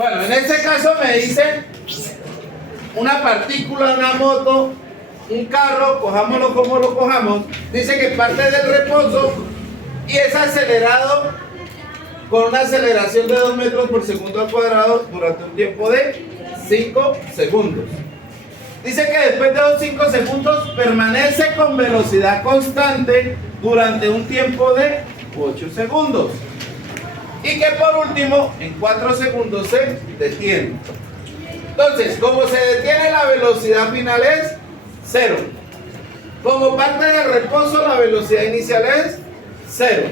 Bueno, en este caso me dice una partícula, una moto, un carro, cojámoslo como lo cojamos, dice que parte del reposo y es acelerado con una aceleración de 2 metros por segundo al cuadrado durante un tiempo de 5 segundos. Dice que después de los 5 segundos permanece con velocidad constante durante un tiempo de 8 segundos. Y que por último, en 4 segundos se detiene. Entonces, como se detiene, la velocidad final es 0. Como parte del reposo, la velocidad inicial es 0.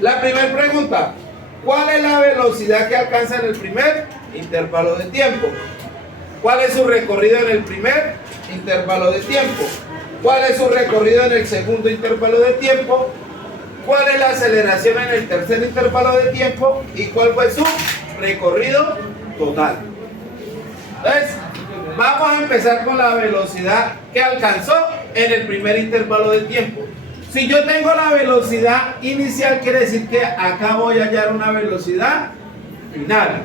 La primera pregunta, ¿cuál es la velocidad que alcanza en el primer intervalo de tiempo? ¿Cuál es su recorrido en el primer intervalo de tiempo? ¿Cuál es su recorrido en el segundo intervalo de tiempo? ¿Cuál es la aceleración en el tercer intervalo de tiempo? ¿Y cuál fue su recorrido total? Entonces, vamos a empezar con la velocidad que alcanzó en el primer intervalo de tiempo. Si yo tengo la velocidad inicial, quiere decir que acá voy a hallar una velocidad final.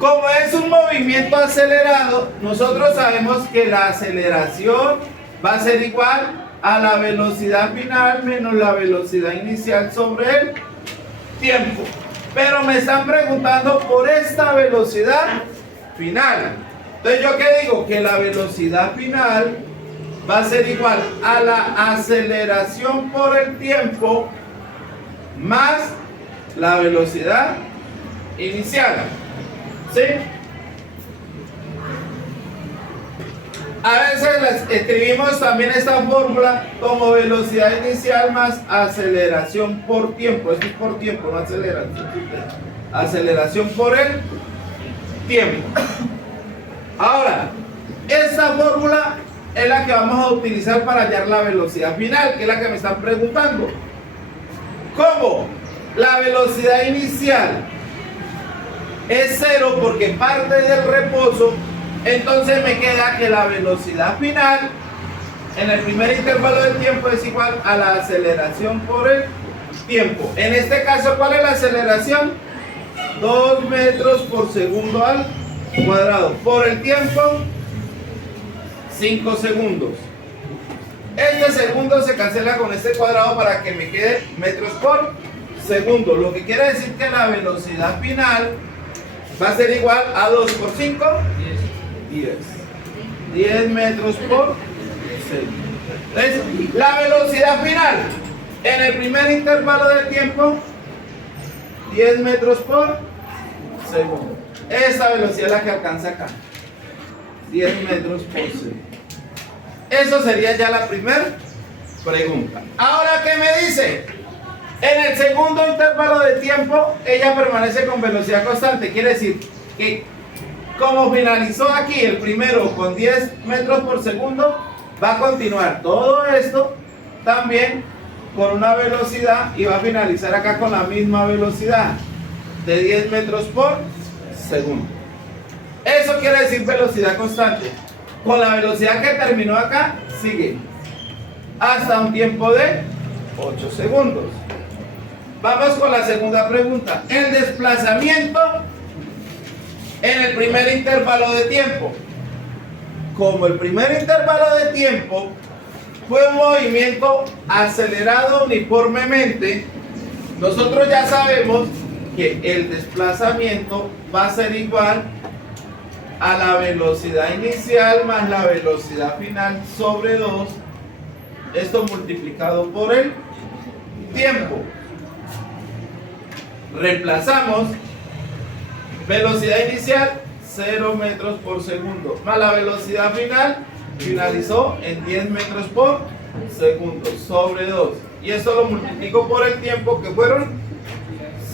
Como es un movimiento acelerado, nosotros sabemos que la aceleración va a ser igual a la velocidad final menos la velocidad inicial sobre el tiempo. Pero me están preguntando por esta velocidad final. Entonces, ¿yo qué digo? Que la velocidad final va a ser igual a la aceleración por el tiempo más la velocidad inicial. ¿Sí? A veces escribimos también esta fórmula como velocidad inicial más aceleración por tiempo. Esto es por tiempo, no aceleración. Aceleración por el tiempo. Ahora, esta fórmula es la que vamos a utilizar para hallar la velocidad final, que es la que me están preguntando. ¿Cómo? La velocidad inicial es 0 porque parte del reposo. Entonces me queda que la velocidad final en el primer intervalo del tiempo es igual a la aceleración por el tiempo. En este caso, ¿cuál es la aceleración? 2 metros por segundo al cuadrado. Por el tiempo, 5 segundos. Este segundo se cancela con este cuadrado para que me quede metros por segundo. Lo que quiere decir que la velocidad final va a ser igual a 2 por 5. 10 metros por segundo. Entonces, la velocidad final en el primer intervalo del tiempo, 10 metros por segundo. Esa velocidad es la que alcanza acá, 10 metros por segundo. Eso sería ya la primera pregunta. Ahora, ¿qué me dice? En el segundo intervalo de tiempo, ella permanece con velocidad constante. Quiere decir que como finalizó aquí el primero con 10 metros por segundo, va a continuar todo esto también con una velocidad y va a finalizar acá con la misma velocidad de 10 metros por segundo. Eso quiere decir velocidad constante. Con la velocidad que terminó acá, sigue hasta un tiempo de 8 segundos. Vamos con la segunda pregunta. El desplazamiento en el primer intervalo de tiempo. Como el primer intervalo de tiempo fue un movimiento acelerado uniformemente, nosotros ya sabemos que el desplazamiento va a ser igual a la velocidad inicial más la velocidad final sobre 2, esto multiplicado por el tiempo. Reemplazamos velocidad inicial 0 metros por segundo más la velocidad final, finalizó en 10 metros por segundo sobre 2, y esto lo multiplico por el tiempo, que fueron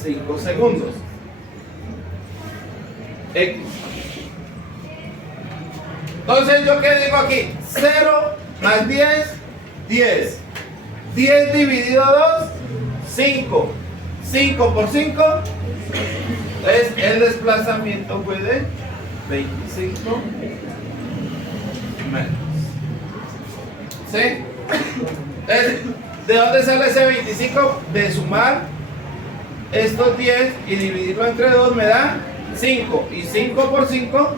5 segundos. X. Entonces, ¿yo qué digo aquí? 0 más 10, 10. 10 dividido 2, 5. 5 por 5, entonces el desplazamiento fue de 25 metros. ¿Sí? Entonces, ¿de dónde sale ese 25? De sumar estos 10 y dividirlo entre 2 me da 5. Y 5 por 5,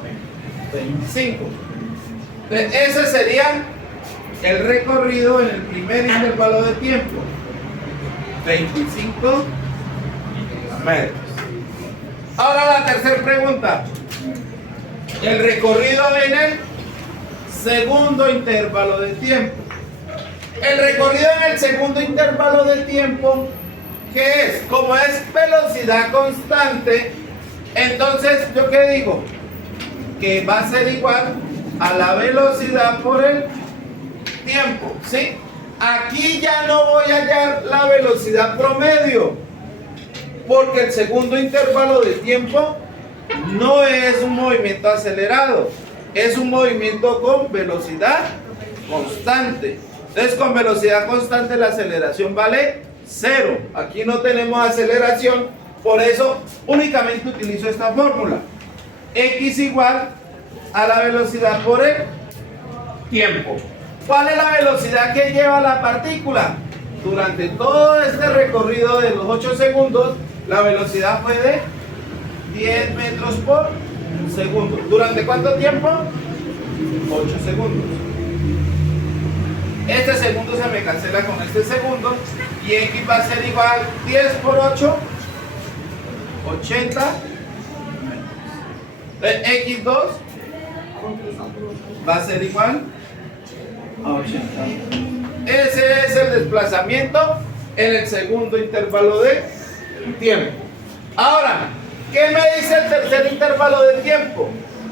25. Entonces, ese sería el recorrido en el primer intervalo de tiempo. 25 metros. Ahora la tercera pregunta. El recorrido en el segundo intervalo de tiempo. El recorrido en el segundo intervalo de tiempo, ¿qué es? Como es velocidad constante, entonces, ¿yo qué digo? Que va a ser igual a la velocidad por el tiempo, ¿sí? Aquí ya no voy a hallar la velocidad promedio, porque el segundo intervalo de tiempo no es un movimiento acelerado, es un movimiento con velocidad constante. Entonces, con velocidad constante la aceleración vale 0. Aquí no tenemos aceleración, por eso únicamente utilizo esta fórmula. X igual a la velocidad por el tiempo. ¿Cuál es la velocidad que lleva la partícula? Durante todo este recorrido de los 8 segundos, la velocidad fue de 10 metros por segundo. ¿Durante cuánto tiempo? 8 segundos. Este segundo se me cancela con este segundo y X va a ser igual 10 por 8, 80. X2 va a ser igual a 80. Ese es el desplazamiento en el segundo intervalo de tiempo. Ahora, ¿qué me dice el tercer intervalo de tiempo?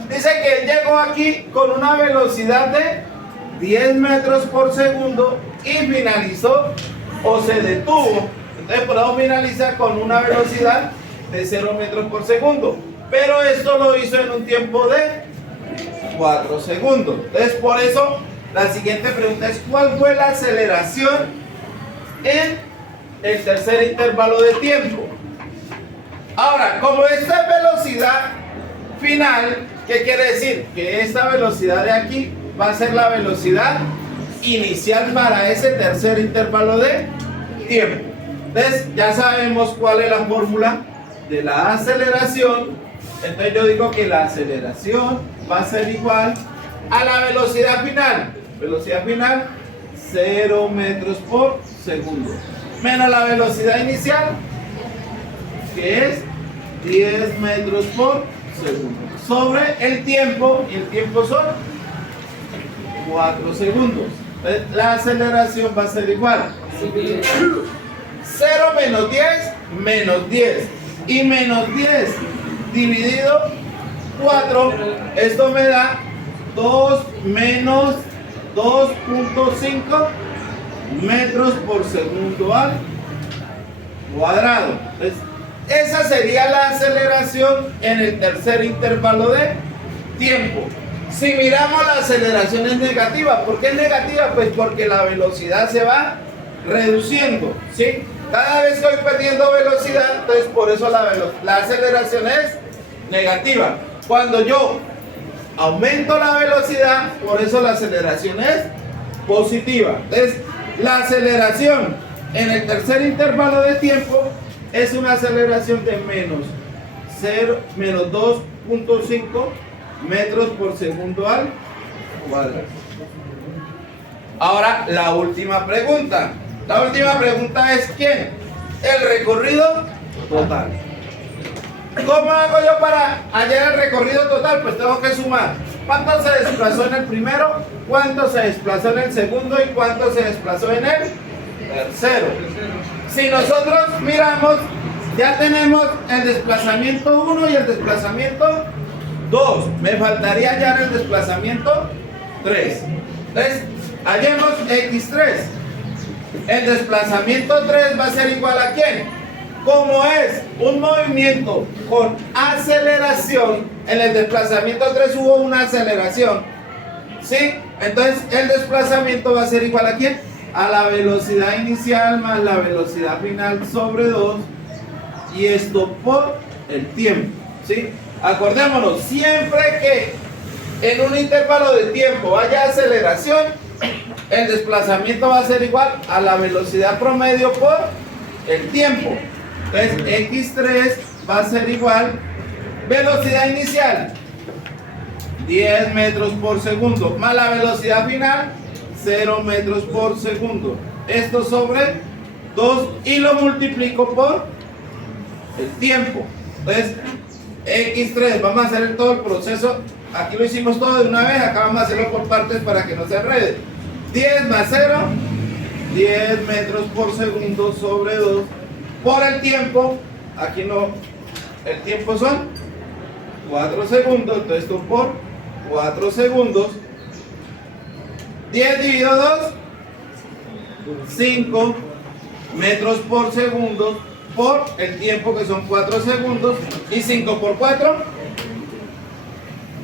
Dice que él llegó aquí con una velocidad de 10 metros por segundo y finalizó o se detuvo. Entonces podemos finalizar con una velocidad de 0 metros por segundo. Pero esto lo hizo en un tiempo de 4 segundos. Entonces por eso la siguiente pregunta es: ¿cuál fue la aceleración en el tercer intervalo de tiempo? Ahora, como esta es velocidad final, ¿qué quiere decir? Que esta velocidad de aquí va a ser la velocidad inicial para ese tercer intervalo de tiempo. Entonces ya sabemos cuál es la fórmula de la aceleración. Entonces yo digo que la aceleración va a ser igual a la velocidad final. Velocidad final, 0 metros por segundo. Menos la velocidad inicial, que es 10 metros por segundo. Sobre el tiempo, y el tiempo son 4 segundos. Entonces, la aceleración va a ser igual. 0 menos 10, menos 10. Y menos 10 dividido 4, esto me da 2 menos 2.5 metros por segundo al cuadrado. Entonces, esa sería la aceleración en el tercer intervalo de tiempo. Si miramos, la aceleración es negativa. ¿Por qué es negativa? Pues porque la velocidad se va reduciendo, ¿sí? Cada vez que voy perdiendo velocidad, entonces por eso la aceleración es negativa. Cuando yo aumento la velocidad, por eso la aceleración es positiva. Entonces, la aceleración en el tercer intervalo de tiempo es una aceleración de menos 2.5 metros por segundo al cuadrado. Ahora, la última pregunta. La última pregunta es: ¿quién? El recorrido total. ¿Cómo hago yo para hallar el recorrido total? Pues tengo que sumar cuánto se desplazó en el primero, cuánto se desplazó en el segundo y cuánto se desplazó en el tercero. Si nosotros miramos, ya tenemos el desplazamiento 1 y el desplazamiento 2. Me faltaría hallar el desplazamiento 3. Entonces, hallemos X3. El desplazamiento 3 va a ser igual a ¿quién? Como es un movimiento con aceleración, en el desplazamiento 3 hubo una aceleración, ¿sí? Entonces el desplazamiento va a ser igual a ¿quién? A la velocidad inicial más la velocidad final sobre 2, y esto por el tiempo, ¿sí? Acordémonos, siempre que en un intervalo de tiempo haya aceleración, el desplazamiento va a ser igual a la velocidad promedio por el tiempo. Entonces X3 va a ser igual Velocidad inicial, 10 metros por segundo, más la velocidad final, 0 metros por segundo. Esto sobre 2 y lo multiplico por el tiempo. Entonces, x3, vamos a hacer todo el proceso. Aquí lo hicimos todo de una vez, acá vamos a hacerlo por partes para que no se enrede. 10 más 0, 10 metros por segundo sobre 2 por el tiempo. Aquí no, el tiempo son 4 segundos, entonces esto por 4 segundos. 10 dividido 2, 5 metros por segundo por el tiempo que son 4 segundos, y 5 por 4,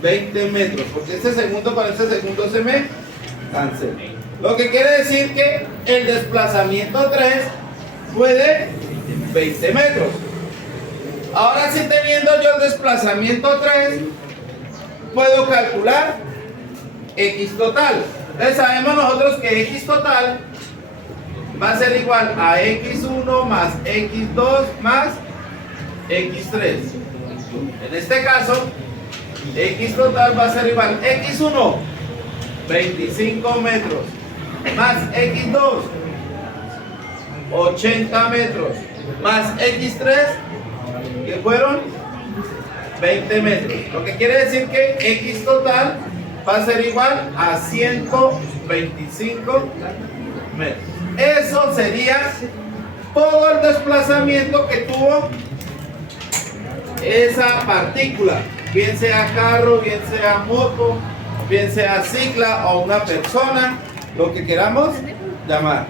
20 metros, porque este segundo con este segundo se me cancela. Lo que quiere decir que el desplazamiento 3 fue de 20 metros. Ahora sí, teniendo yo el desplazamiento 3, puedo calcular x total. Entonces sabemos nosotros que x total va a ser igual a x1 más x2 más x3. En este caso, x total va a ser igual a x1, 25 metros, más x2, 80 metros, más x3, que fueron 20 metros. Lo que quiere decir que x total va a ser igual a 125 metros. Eso sería todo el desplazamiento que tuvo esa partícula, bien sea carro, bien sea moto, bien sea cicla o una persona, lo que queramos llamar.